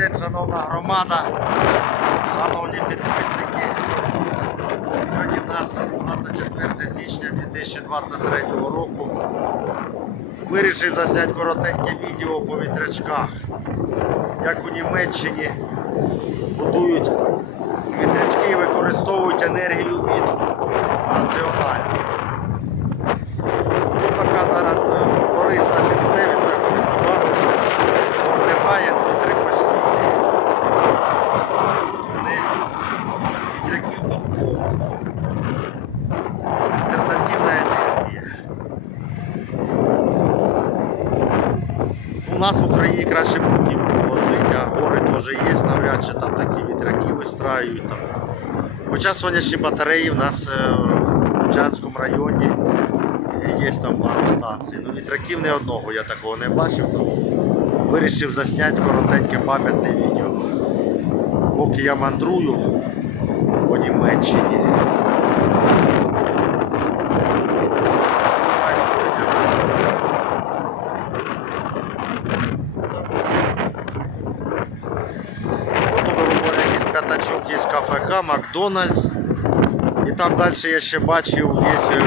день, шановна громада, шановні підписники. Сьогодні в нас 24 січня 2023 року. Вирішив засняти коротеньке відео по вітрячках. Як у Німеччині будують вітрячки і використовують енергію від національної. Тут така зараз корисна місцевість, корисна немає вітри постійні. Вони вітряків повно. Альтернативна енергія. У нас в Україні краще бруківку вложити, а гори теж є, навряд чи там такі вітряки вистраюють. Там. Хоча сонячні батареї в нас е, в Бучанському районі є там пару станцій. Ну, вітряків не одного я такого не бачив, тому вирішив засняти коротеньке пам'ятне відео. Поки я мандрую по Німеччині. Є кафе Макдональдс. І там далі я ще бачив, є е,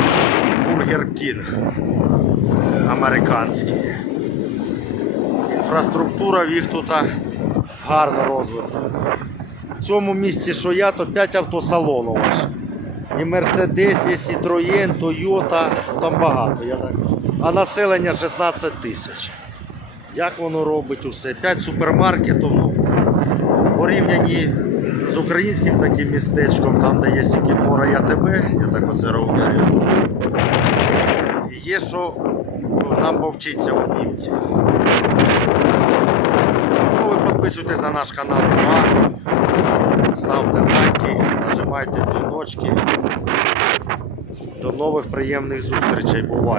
Бургер Кінг американський. Інфраструктура в їх тут гарно розвита. В цьому місці, що я, то 5 автосалонів аж. І Мерседес, є Citroën, Toyota, там багато. Я так... А населення 16 тисяч. Як воно робить усе? 5 супермаркетів. Ну, порівняні з українським таким містечком, там де є тільки фора і АТБ, я так оце. І Є що ну, нам повчиться у німців. Підписуйтесь на наш канал ставте лайки, нажимайте дзвіночки. До нових приємних зустрічей. Бувайте!